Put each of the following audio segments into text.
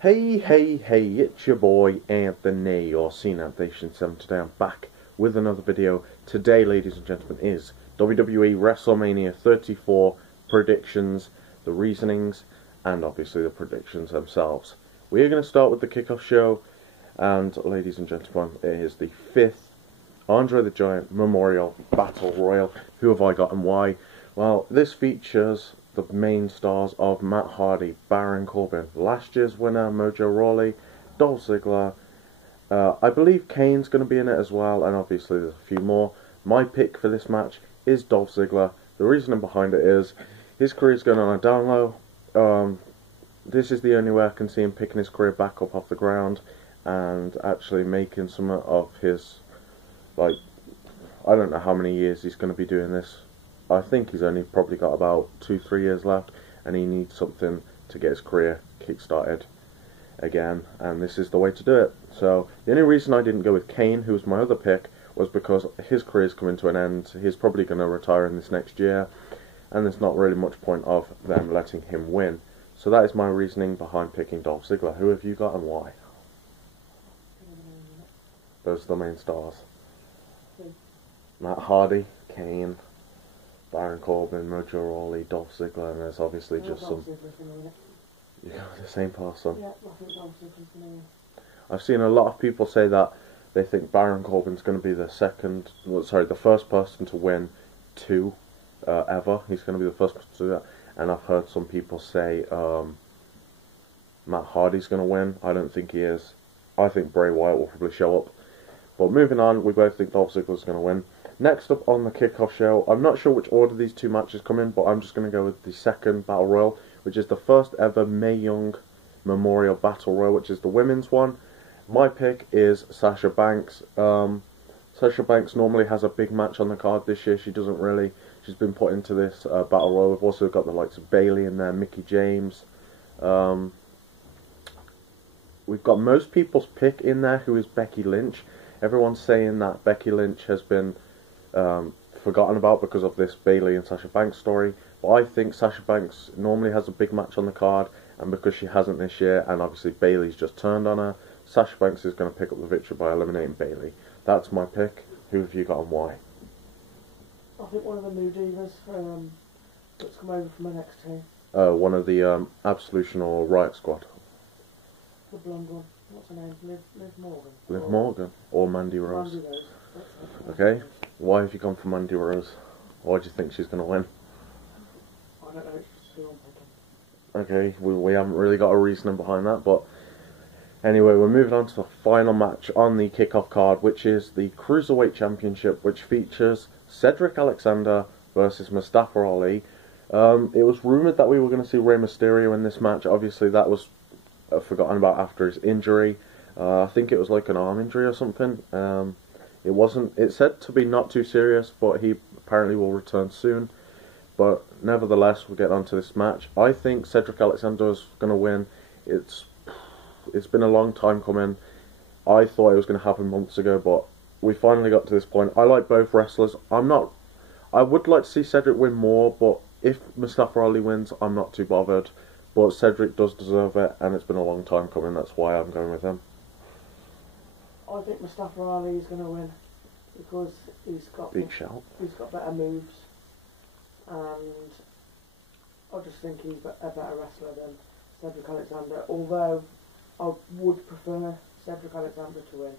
Hey, it's your boy Anthony, or Cena Nation 7. Today I'm back with another video. Today, ladies and gentlemen, is WWE Wrestlemania 34 predictions, the reasonings, and obviously the predictions themselves. We are going to start with the kickoff show, and ladies and gentlemen, it is the 5th Andre the Giant Memorial Battle Royal. Who have I got and why? Well, this features the main stars of Matt Hardy, Baron Corbin, last year's winner Mojo Rawley, Dolph Ziggler. I believe Kane's going to be in it as well, and obviously there's a few more. My pick for this match is Dolph Ziggler. The reasoning behind it is his career is going on a down low. This is the only way I can see him picking his career back up off the ground and actually making some of his, I don't know how many years he's going to be doing this. I think he's only probably got about 2-3 years left, and he needs something to get his career kick-started again, and this is the way to do it. So the only reason I didn't go with Kane, who was my other pick, was because his career's coming to an end. He's probably going to retire in this next year, and there's not really much point of them letting him win. So that is my reasoning behind picking Dolph Ziggler. Who have you got and why? Those are the main stars. Matt Hardy, Kane, Baron Corbin, Mojo Rawley, Dolph Ziggler, and there's obviously just some... You got the same person. Yeah, I think Dolph Ziggler's gonna win. I've seen a lot of people say that they think Baron Corbin's going to be the first person to win 2 ever. He's going to be the first person to do that. And I've heard some people say Matt Hardy's going to win. I don't think he is. I think Bray Wyatt will probably show up. But moving on, we both think Dolph Ziggler's going to win. Next up on the kickoff show, I'm not sure which order these 2 matches come in, but I'm just going to go with the second Battle Royal, which is the first ever Mae Young Memorial Battle Royal, which is the women's one. My pick is Sasha Banks. Sasha Banks normally has a big match on the card this year. She doesn't really. She's been put into this Battle Royal. We've also got the likes of Bayley in there, Mickie James. We've got most people's pick in there, who is Becky Lynch. Everyone's saying that Becky Lynch has been forgotten about because of this Bayley and Sasha Banks story, but I think Sasha Banks normally has a big match on the card, and because she hasn't this year, and obviously Bayley's just turned on her, Sasha Banks is going to pick up the victory by eliminating Bayley. That's my pick. Who have you got and why? I think one of the new divas that's come over from NXT. One of the Absolution or Riot Squad. The blonde one. What's her name? Liv Morgan. Liv Morgan or Mandy Rose. Mandy Rose. Okay. Why have you gone for Mandy Rose? Why do you think she's going to win? I don't know. It's just who I'm picking. Okay, we haven't really got a reasoning behind that, but anyway, we're moving on to the final match on the kickoff card, which is the Cruiserweight Championship, which features Cedric Alexander versus Mustafa Ali. It was rumoured that we were going to see Rey Mysterio in this match. Obviously, that was forgotten about after his injury. I think it was like an arm injury or something. It wasn't. It's said to be not too serious, but he apparently will return soon. But nevertheless, we'll get on to this match. I think Cedric Alexander is going to win. It's been a long time coming. I thought it was going to happen months ago, but we finally got to this point. I like both wrestlers. I would like to see Cedric win more, but if Mustafa Ali wins, I'm not too bothered. But Cedric does deserve it, and it's been a long time coming. That's why I'm going with him. I think Mustafa Ali is going to win because he's got better moves, and I just think he's a better wrestler than Cedric Alexander. Although I would prefer Cedric Alexander to win,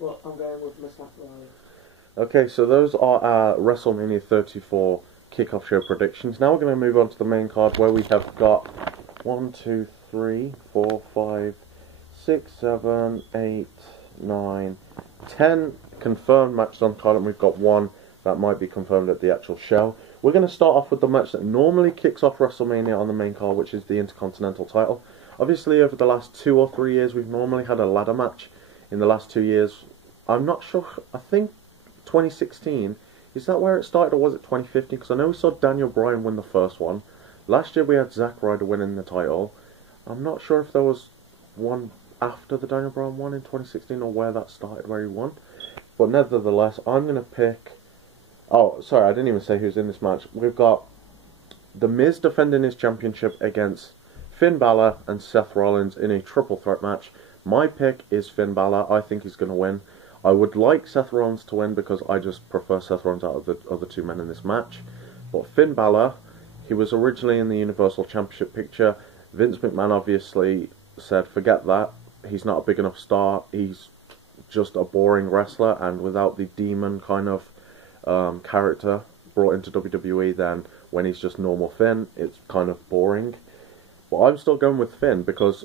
but I'm going with Mustafa Ali. Okay, so those are our WrestleMania 34 kickoff show predictions. Now we're going to move on to the main card, where we have got 1, 2, 3, 4, 5, 6, 7, 8, 9, 10 confirmed matches on the card, and we've got 1 that might be confirmed at the actual show. We're going to start off with the match that normally kicks off WrestleMania on the main card, which is the Intercontinental title. Obviously, over the last 2 or 3 years, we've normally had a ladder match. In the last 2 years, I'm not sure, I think 2016, is that where it started, or was it 2015? Because I know we saw Daniel Bryan win the first one. Last year we had Zack Ryder winning the title. I'm not sure if there was one after the Daniel Bryan one in 2016, or where that started, where he won. But nevertheless, I'm going to pick... Oh, sorry, I didn't even say who's in this match. We've got The Miz defending his championship against Finn Balor and Seth Rollins in a triple threat match. My pick is Finn Balor. I think he's going to win. I would like Seth Rollins to win because I just prefer Seth Rollins out of the other two men in this match. But Finn Balor, he was originally in the Universal Championship picture. Vince McMahon obviously said, forget that. He's not a big enough star. He's just a boring wrestler, and without the demon kind of character brought into WWE, then when he's just normal Finn, it's kind of boring. But I'm still going with Finn because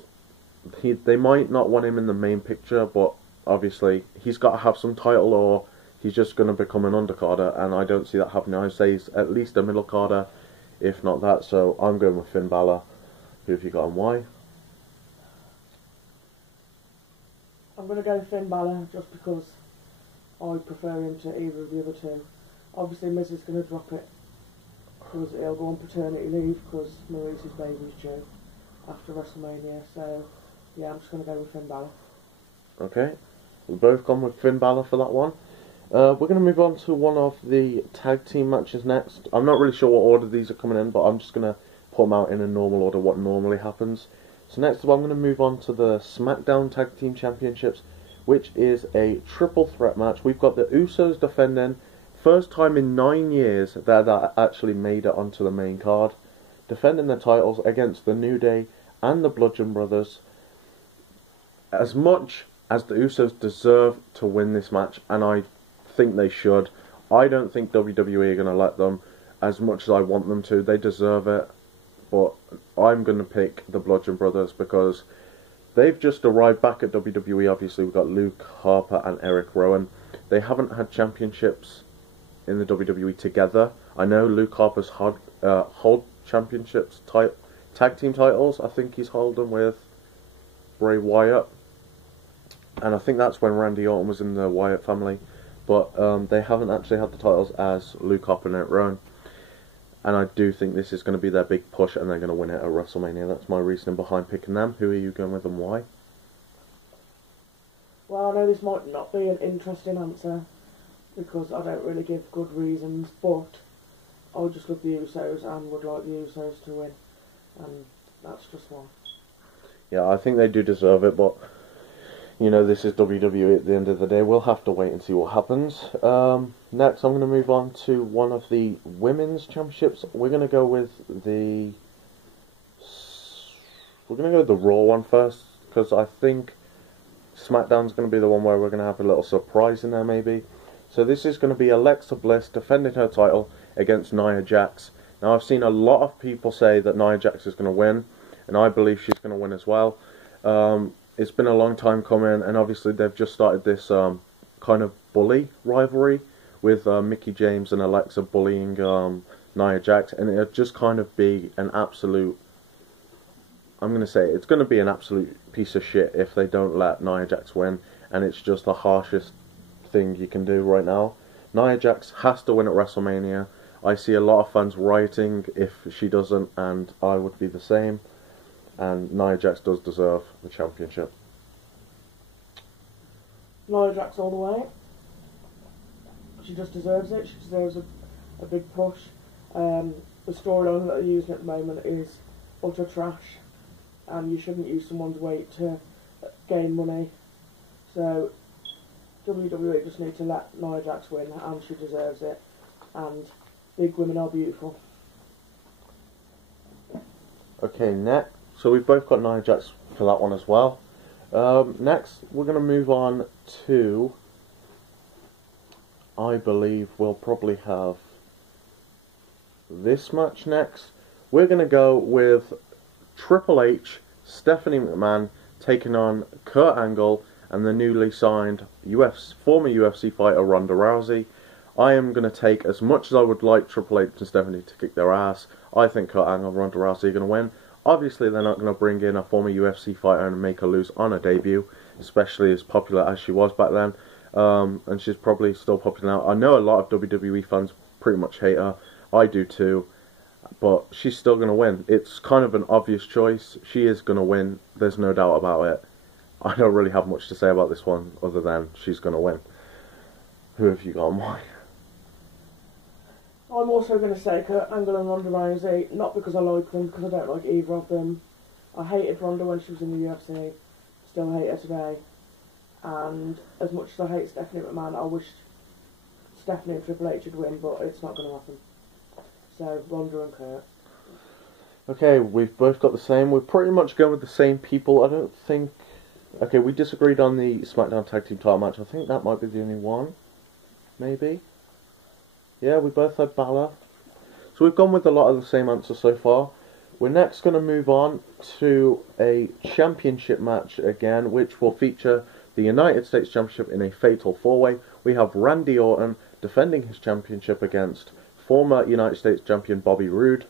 they might not want him in the main picture, but obviously he's got to have some title or he's just going to become an undercarder, and I don't see that happening. I say he's at least a middle carder, if not that, so I'm going with Finn Balor. Who have you got and why? I'm going to go Finn Balor just because I prefer him to either of the other two. Obviously Miz is going to drop it because he'll go on paternity leave because Maurice's baby's due after WrestleMania, so yeah, I'm just going to go with Finn Balor. Okay, we've both gone with Finn Balor for that one. We're going to move on to one of the tag team matches next. I'm not really sure what order these are coming in, but I'm just going to put them out in a normal order, what normally happens. So next up I'm going to move on to the SmackDown Tag Team Championships, which is a triple threat match. We've got the Usos defending, first time in 9 years that actually made it onto the main card, defending their titles against the New Day and the Bludgeon Brothers. As much as the Usos deserve to win this match, and I think they should, I don't think WWE are going to let them. As much as I want them to, they deserve it. But I'm going to pick the Bludgeon Brothers because they've just arrived back at WWE. Obviously, we've got Luke Harper and Eric Rowan. They haven't had championships in the WWE together. I know Luke Harper's hold championships, tag team titles. I think he's holding with Bray Wyatt. And I think that's when Randy Orton was in the Wyatt family. But they haven't actually had the titles as Luke Harper and Eric Rowan. And I do think this is going to be their big push and they're going to win it at WrestleMania. That's my reasoning behind picking them. Who are you going with and why? Well, I know this might not be an interesting answer because I don't really give good reasons, but I just love the Usos and would like the Usos to win. And that's just why. Yeah, I think they do deserve it, but you know, this is WWE at the end of the day. We'll have to wait and see what happens. Next, I'm going to move on to one of the women's championships. We're going to go with the Raw one first, because I think SmackDown's going to be the one where we're going to have a little surprise in there, maybe. So this is going to be Alexa Bliss defending her title against Nia Jax. Now, I've seen a lot of people say that Nia Jax is going to win, and I believe she's going to win as well. It's been a long time coming, and obviously they've just started this kind of bully rivalry with Mickie James and Alexa bullying Nia Jax, and it'll just kind of be an absolute, I'm going to say, it's going to be an absolute piece of shit if they don't let Nia Jax win, and it's just the harshest thing you can do right now. Nia Jax has to win at WrestleMania. I see a lot of fans rioting if she doesn't, and I would be the same. And Nia Jax does deserve the championship. Nia Jax all the way. She just deserves it. She deserves a big push. The storyline that they're using at the moment is utter trash, and you shouldn't use someone's weight to gain money. So WWE just need to let Nia Jax win, and she deserves it. And big women are beautiful. Okay, next. So we've both got Nia Jax for that one as well. Next, we're going to move on to, I believe we'll probably have this match next. We're going to go with Triple H, Stephanie McMahon taking on Kurt Angle and the newly signed former UFC fighter Ronda Rousey. I am going to take, as much as I would like Triple H and Stephanie to kick their ass, I think Kurt Angle and Ronda Rousey are going to win. Obviously, they're not going to bring in a former UFC fighter and make her lose on her debut, especially as popular as she was back then. And she's probably still popular now. I know a lot of WWE fans pretty much hate her. I do too. But she's still going to win. It's kind of an obvious choice. She is going to win. There's no doubt about it. I don't really have much to say about this one other than she's going to win. Who have you got and why? I'm also going to say Kurt Angle and Ronda Rousey, not because I like them, because I don't like either of them, I hated Ronda when she was in the UFC. Still hate her today. And as much as I hate Stephanie McMahon, I wish Stephanie and Triple H would win, but it's not going to happen. So, Ronda and Kurt. Okay, we've both got the same. We're pretty much going with the same people. I don't think... Okay, we disagreed on the SmackDown Tag Team title match. I think that might be the only one. Maybe? Yeah, we both had Balor. So we've gone with a lot of the same answers so far. We're next going to move on to a championship match again, which will feature the United States Championship in a fatal four-way. We have Randy Orton defending his championship against former United States champion Bobby Roode,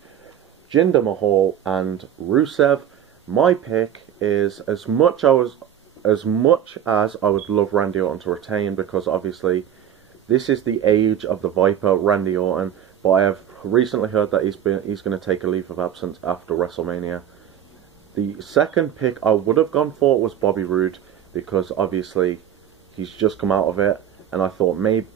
Jinder Mahal and Rusev. My pick is, as much as I would love Randy Orton to retain, because obviously this is the age of the Viper, Randy Orton, but I have recently heard that he's going to take a leave of absence after WrestleMania. The second pick I would have gone for was Bobby Roode, because obviously he's just come out of it, and I thought maybe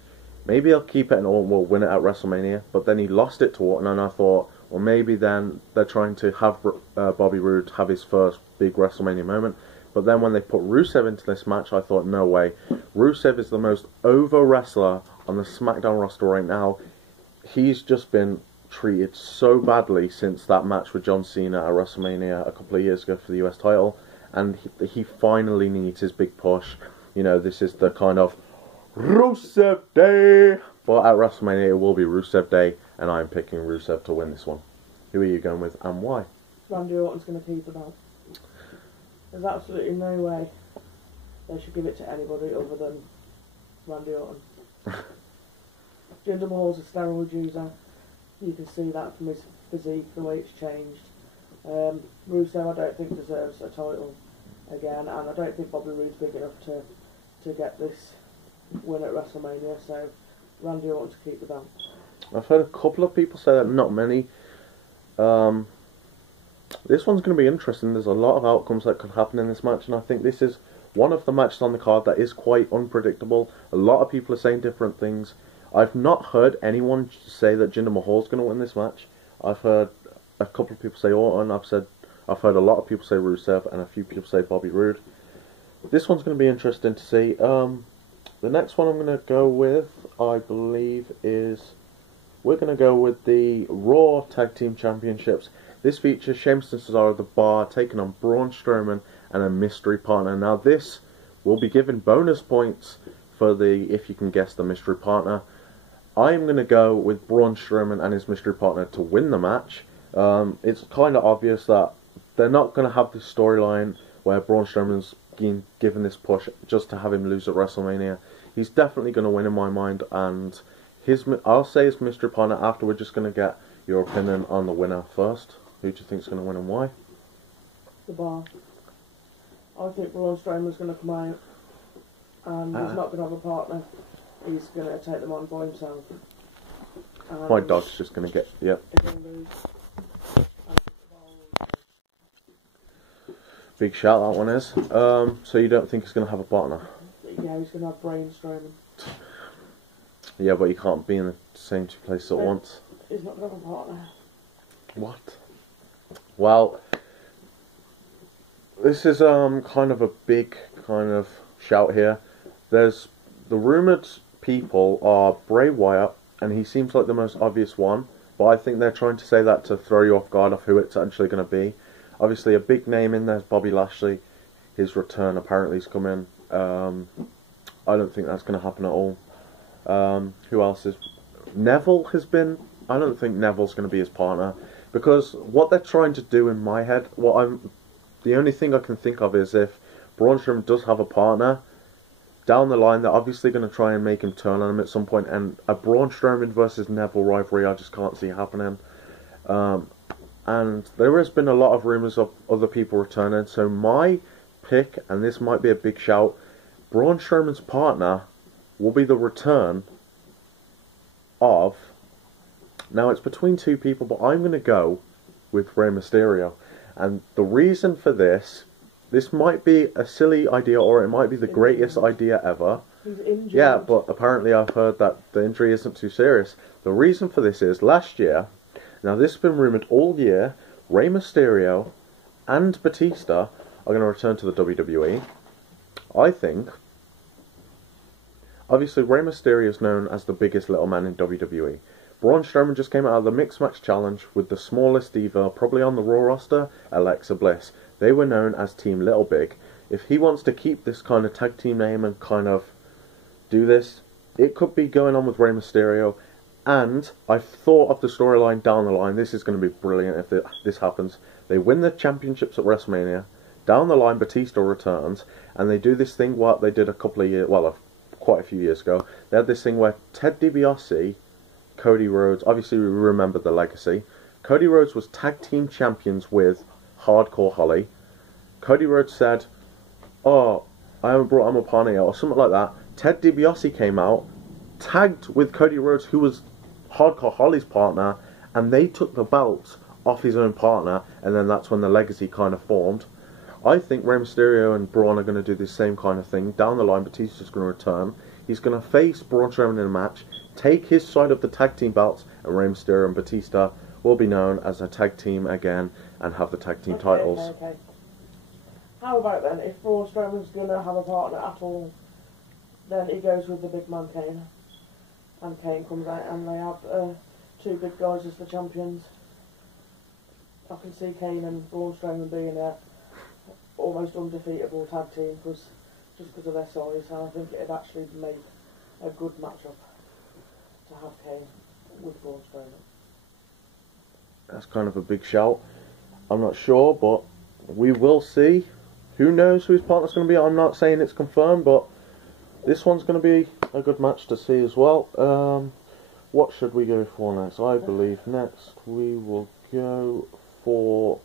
he'll keep it and Orton will win it at WrestleMania, but then he lost it to Orton, and I thought, well, maybe then they're trying to have Bobby Roode have his first big WrestleMania moment. But then when they put Rusev into this match, I thought, no way. Rusev is the most over wrestler on the SmackDown roster right now. He's just been treated so badly since that match with John Cena at WrestleMania a couple of years ago for the US title. And he finally needs his big push. You know, this is the kind of Rusev Day. But at WrestleMania, it will be Rusev Day. And I'm picking Rusev to win this one. Who are you going with and why? Randy Orton's going to keep the belt. There's absolutely no way they should give it to anybody other than Randy Orton. Jinder Mahal's a steroid user. You can see that from his physique, the way it's changed. Rusev, I don't think deserves a title again, and I don't think Bobby Roode's big enough to get this win at WrestleMania. So Randy Orton to keep the belt. I've heard a couple of people say that, not many. This one's going to be interesting. There's a lot of outcomes that could happen in this match, and I think this is one of the matches on the card that is quite unpredictable. A lot of people are saying different things. I've not heard anyone say that Jinder Mahal's going to win this match. I've heard a couple of people say Orton. I've heard a lot of people say Rusev, and a few people say Bobby Roode. This one's going to be interesting to see. The next one I'm going to go with, I believe, is we're going to go with the Raw Tag Team Championships. This features Sheamus and Cesaro at the Bar taking on Braun Strowman and a mystery partner. Now this will be given bonus points for the, if you can guess the mystery partner. I am going to go with Braun Strowman and his mystery partner to win the match. It's kind of obvious that they're not going to have this storyline where Braun Strowman's being given this push just to have him lose at WrestleMania. He's definitely going to win in my mind, and I'll say his mystery partner after. We're just going to get your opinion on the winner first. Who do you think is going to win and why? The Bar. I think Braun Strowman's going to come out and he's not going to have a partner. He's going to take them on by himself. My dog's just going to get... Yep. Big shout that one is. So you don't think he's going to have a partner? Yeah, he's going to have Braun Strowman. Yeah, but you can't be in the same two places at once. He's not going to have a partner. What? Well, this is kind of a big kind of shout here. There's the rumoured people are Bray Wyatt, and he seems like the most obvious one, but I think they're trying to say that to throw you off guard of who it's actually going to be. Obviously, a big name in there is Bobby Lashley. His return apparently is coming. I don't think that's going to happen at all. Who else is... Neville has been... I don't think Neville's going to be his partner, because what they're trying to do in my head, the only thing I can think of is if Braun Strowman does have a partner, down the line they're obviously going to try and make him turn on him at some point, and a Braun Strowman versus Neville rivalry I just can't see happening. And there has been a lot of rumours of other people returning, so my pick, and this might be a big shout, Braun Strowman's partner will be the return of... Now, it's between two people, but I'm going to go with Rey Mysterio. And the reason for this might be a silly idea, or it might be the greatest idea ever. He's injured. Yeah, but apparently I've heard that the injury isn't too serious. The reason for this is, last year, now this has been rumoured all year, Rey Mysterio and Batista are going to return to the WWE. I think, obviously, Rey Mysterio is known as the biggest little man in WWE. Braun Strowman just came out of the Mixed Match Challenge with the smallest diva, probably on the Raw roster, Alexa Bliss. They were known as Team Little Big. If he wants to keep this kind of tag team name and kind of do this, it could be going on with Rey Mysterio. And I've thought of the storyline down the line. This is going to be brilliant if this happens. They win the championships at WrestleMania. Down the line, Batista returns, and they do this thing what they did a couple of years, well, quite a few years ago. They had this thing where Ted DiBiase, Cody Rhodes, obviously we remember the legacy. Cody Rhodes was tag team champions with Hardcore Holly. Cody Rhodes said, "Oh, I haven't brought him a partner yet," or something like that. Ted DiBiase came out, tagged with Cody Rhodes, who was Hardcore Holly's partner, and they took the belts off his own partner, and then that's when the legacy kind of formed. I think Rey Mysterio and Braun are going to do the same kind of thing. Down the line, Batista's going to return. He's going to face Braun Strowman in a match, take his side of the tag team belts, and Rey Mysterio and Batista will be known as a tag team again and have the tag team titles. Okay. How about then, if Braun Strowman's going to have a partner at all, then he goes with the big man Kane. And Kane comes out and they have two big guys as the champions. I can see Kane and Braun Strowman being a almost undefeatable tag team just because of their size, and I think it'd actually make a good matchup to have Kane with Braun Strowman. That's kind of a big shout. I'm not sure, but we will see. Who knows who his partner's going to be? I'm not saying it's confirmed, but this one's going to be a good match to see as well. What should we go for next? I believe next we will go for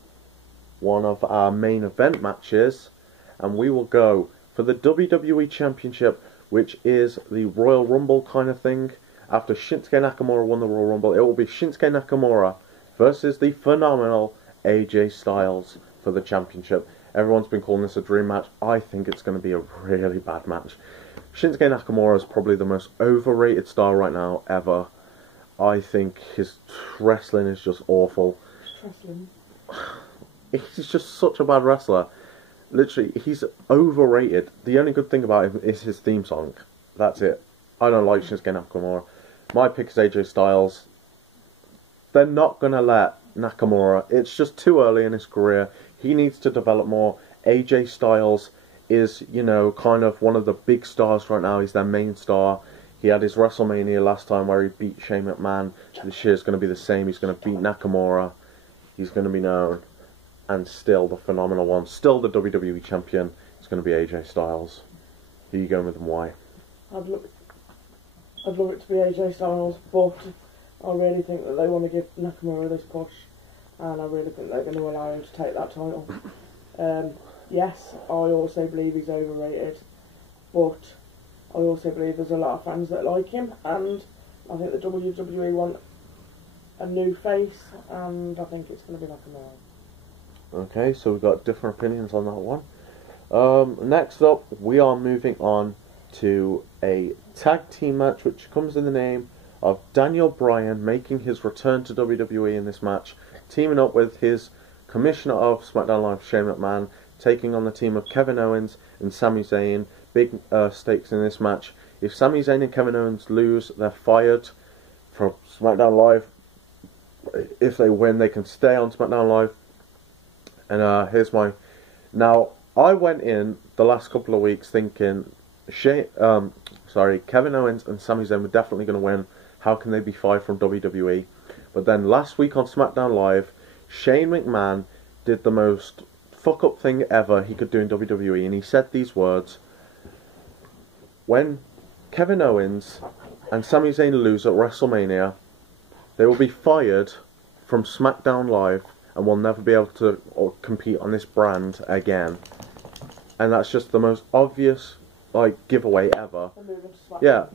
one of our main event matches, and we will go for the WWE Championship, which is the Royal Rumble kind of thing. After Shinsuke Nakamura won the Royal Rumble, it will be Shinsuke Nakamura versus the phenomenal AJ Styles for the championship. Everyone's been calling this a dream match. I think it's going to be a really bad match. Shinsuke Nakamura is probably the most overrated star right now ever. I think his wrestling is just awful. Wrestling? He's just such a bad wrestler. Literally, he's overrated. The only good thing about him is his theme song. That's it. I don't like Shinsuke Nakamura. My pick is AJ Styles. They're not going to let Nakamura. It's just too early in his career. He needs to develop more. AJ Styles is, you know, kind of one of the big stars right now. He's their main star. He had his WrestleMania last time where he beat Shane McMahon. This year's going to be the same. He's going to beat Nakamura. He's going to be known. And still the phenomenal one. Still the WWE champion. It's going to be AJ Styles. Who are you going with and why? I'd love it to be AJ Styles, but I really think that they want to give Nakamura this push, and I really think they're going to allow him to take that title. Yes, I also believe he's overrated, but I also believe there's a lot of fans that like him, and I think the WWE want a new face, and I think it's going to be Nakamura. Okay, so we've got different opinions on that one. Next up, we are moving on to a tag team match which comes in the name of Daniel Bryan making his return to WWE in this match, teaming up with his commissioner of SmackDown Live, Shane McMahon, taking on the team of Kevin Owens and Sami Zayn. Big stakes in this match. If Sami Zayn and Kevin Owens lose, they're fired from SmackDown Live. If they win, they can stay on SmackDown Live. And here's my... Now, I went in the last couple of weeks thinking Kevin Owens and Sami Zayn were definitely going to win. How can they be fired from WWE? But then last week on SmackDown Live, Shane McMahon did the most fuck-up thing ever he could do in WWE, and he said these words: when Kevin Owens and Sami Zayn lose at WrestleMania, they will be fired from SmackDown Live and will never be able to compete on this brand again. And that's just the most obvious giveaway ever. Yeah,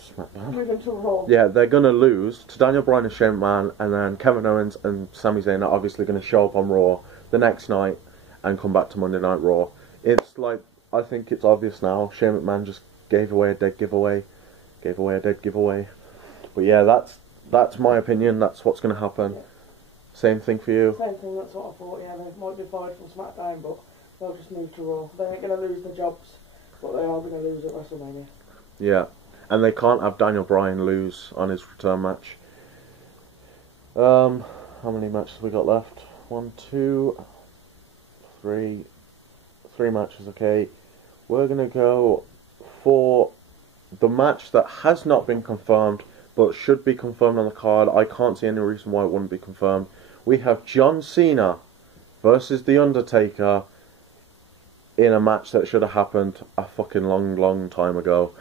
SmackDown. Moving to Raw. Yeah, they're gonna lose to Daniel Bryan and Shane McMahon, and then Kevin Owens and Sami Zayn are obviously gonna show up on Raw the next night and come back to Monday Night Raw. It's I think it's obvious now. Shane McMahon just gave away a dead giveaway. But yeah, that's my opinion. That's what's gonna happen. Same thing for you? Same thing, that's what I thought, yeah. They might be fired from SmackDown, but they'll just move to Raw. They ain't going to lose the jobs, but they are going to lose at WrestleMania. Yeah, and they can't have Daniel Bryan lose on his return match. How many matches have we got left? 1, 2, 3. 3 matches, okay. We're going to go for the match that has not been confirmed, but should be confirmed on the card. I can't see any reason why it wouldn't be confirmed. We have John Cena versus The Undertaker in a match that should have happened a fucking long time ago.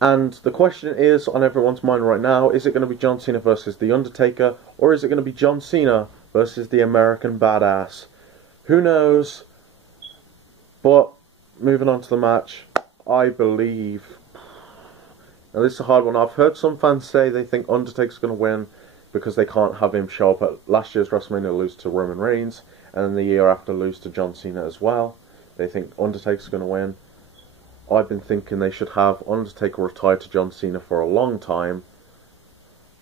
And the question is on everyone's mind right now, is it going to be John Cena versus The Undertaker, or is it going to be John Cena versus the American Badass? Who knows? But moving on to the match, I believe... Now this is a hard one. I've heard some fans say they think Undertaker's going to win because they can't have him show up at last year's WrestleMania, lose to Roman Reigns, and then the year after lose to John Cena as well. They think Undertaker's going to win. I've been thinking they should have Undertaker retire to John Cena for a long time,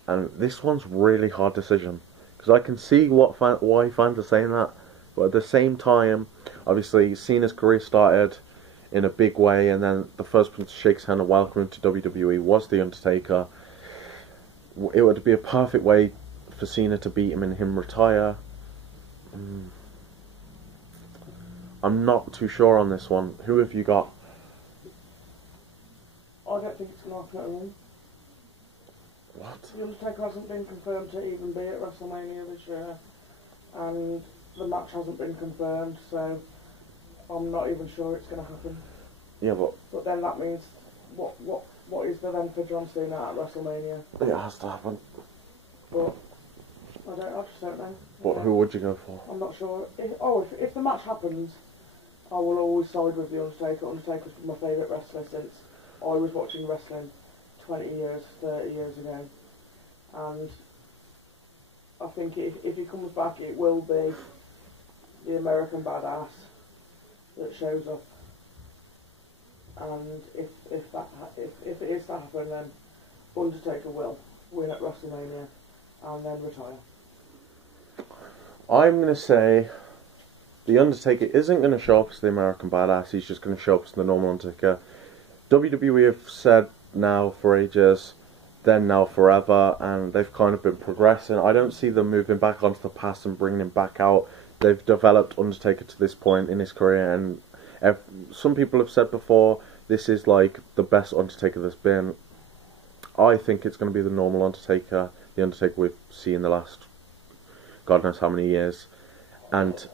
and this one's a really hard decision because I can see why fans are saying that, but at the same time, obviously Cena's career started in a big way, and then the first person to shake his hand and welcome him to WWE was The Undertaker. It would be a perfect way for Cena to beat him and him retire. I'm not too sure on this one. Who have you got? I don't think it's going to happen at all. What? The Undertaker hasn't been confirmed to even be at WrestleMania this year, and the match hasn't been confirmed, so I'm not even sure it's going to happen. Yeah, but then that means what is there then for John Cena at WrestleMania? It has to happen. But I just don't know. But who would you go for? I'm not sure. If the match happens, I will always side with the Undertaker. Undertaker's my favourite wrestler since I was watching wrestling 20 years, 30 years ago. And I think if he comes back, it will be the American Badass that shows up. And if it is to happen, then Undertaker will win at WrestleMania and then retire. I'm going to say The Undertaker isn't going to show up as the American Badass, he's just going to show up as the normal Undertaker. WWE have said now for ages, then now forever, and they've kind of been progressing. I don't see them moving back onto the past and bringing him back out. They've developed Undertaker to this point in his career, and some people have said before, this is like the best Undertaker there's been. I think it's going to be the normal Undertaker, the Undertaker we've seen the last God knows how many years. And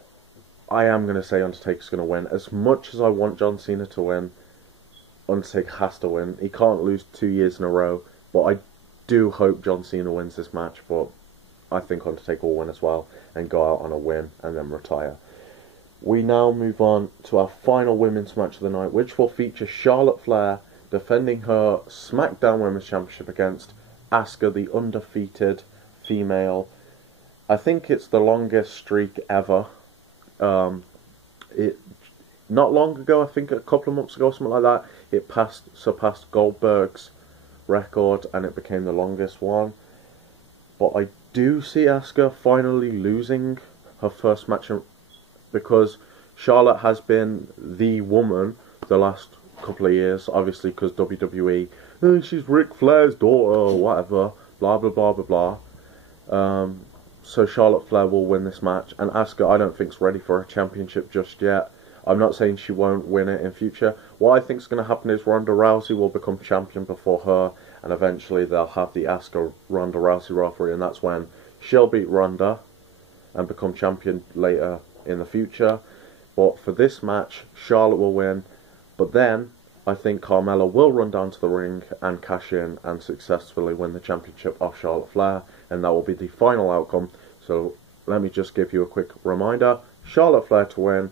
I am going to say Undertaker's going to win. As much as I want John Cena to win, Undertaker has to win. He can't lose 2 years in a row. But I do hope John Cena wins this match. But I think Undertaker will win as well and go out on a win and then retire. We now move on to our final women's match of the night, which will feature Charlotte Flair defending her SmackDown Women's Championship against Asuka, the undefeated female. I think it's the longest streak ever. Not long ago, I think a couple of months ago, something like that, it surpassed Goldberg's record and it became the longest one. But I do see Asuka finally losing her first match, because Charlotte has been the woman the last couple of years, obviously because WWE, she's Ric Flair's daughter or whatever, blah blah blah blah blah. So Charlotte Flair will win this match, and Asuka I don't think is ready for a championship just yet. I'm not saying she won't win it in future. What I think is going to happen is Ronda Rousey will become champion before her, and eventually they'll have the Asuka Ronda Rousey rivalry, and that's when she'll beat Ronda and become champion later in the future. But for this match, Charlotte will win. But then I think Carmella will run down to the ring and cash in and successfully win the championship off Charlotte Flair, and that will be the final outcome. So let me just give you a quick reminder. Charlotte Flair to win,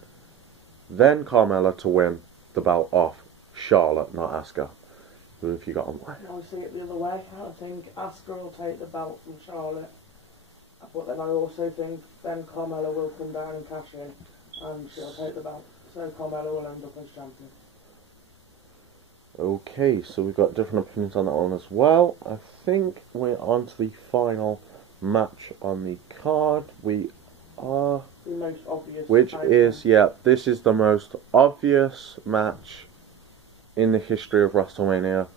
then Carmella to win the belt off Charlotte, not Asuka. Who have you got on there? I see it the other way. I think Asuka will take the belt from Charlotte, but then I also think then Carmella will come down and cash in and she'll take the belt. So Carmella will end up as champion. Okay, so we've got different opinions on that one as well. I think we're on to the final match on the card. We are... The most obvious. Which is, yeah, this is the most obvious match in the history of WrestleMania.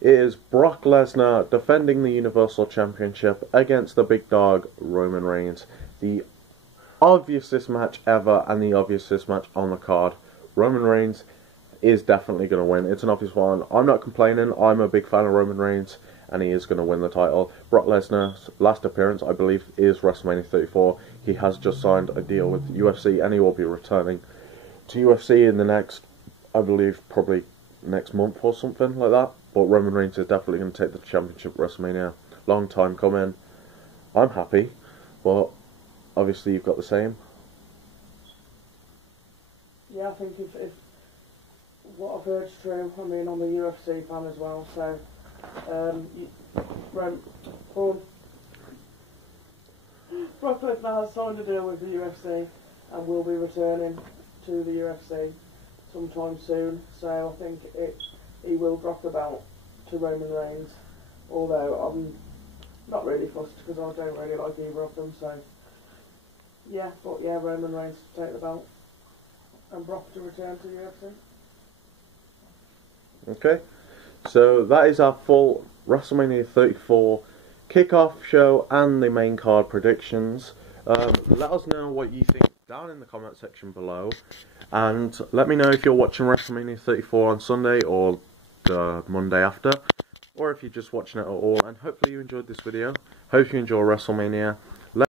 It is Brock Lesnar defending the Universal Championship against the big dog, Roman Reigns. The obviousest match ever and the obviousest match on the card. Roman Reigns is definitely going to win. It's an obvious one. I'm not complaining. I'm a big fan of Roman Reigns, and he is going to win the title. Brock Lesnar's last appearance, I believe, is WrestleMania 34. He has just signed a deal with UFC, and he will be returning to UFC in the next, I believe, probably next month or something like that. But Roman Reigns is definitely going to take the championship at WrestleMania. Long time coming. I'm happy, but obviously you've got the same. Yeah, I think if what I've heard is true, I mean, I'm a UFC fan as well, so Brock Lesnar has signed a deal with the UFC and will be returning to the UFC sometime soon, so I think he will drop the belt to Roman Reigns, although I'm not really fussed because I don't really like either of them, so yeah, but yeah, Roman Reigns to take the belt and Brock to return to the UFC. Okay, so that is our full WrestleMania 34 kickoff show and the main card predictions. Let us know what you think down in the comment section below, and let me know if you're watching WrestleMania 34 on Sunday or the Monday after, or if you're just watching it at all. And hopefully you enjoyed this video. Hope you enjoy WrestleMania.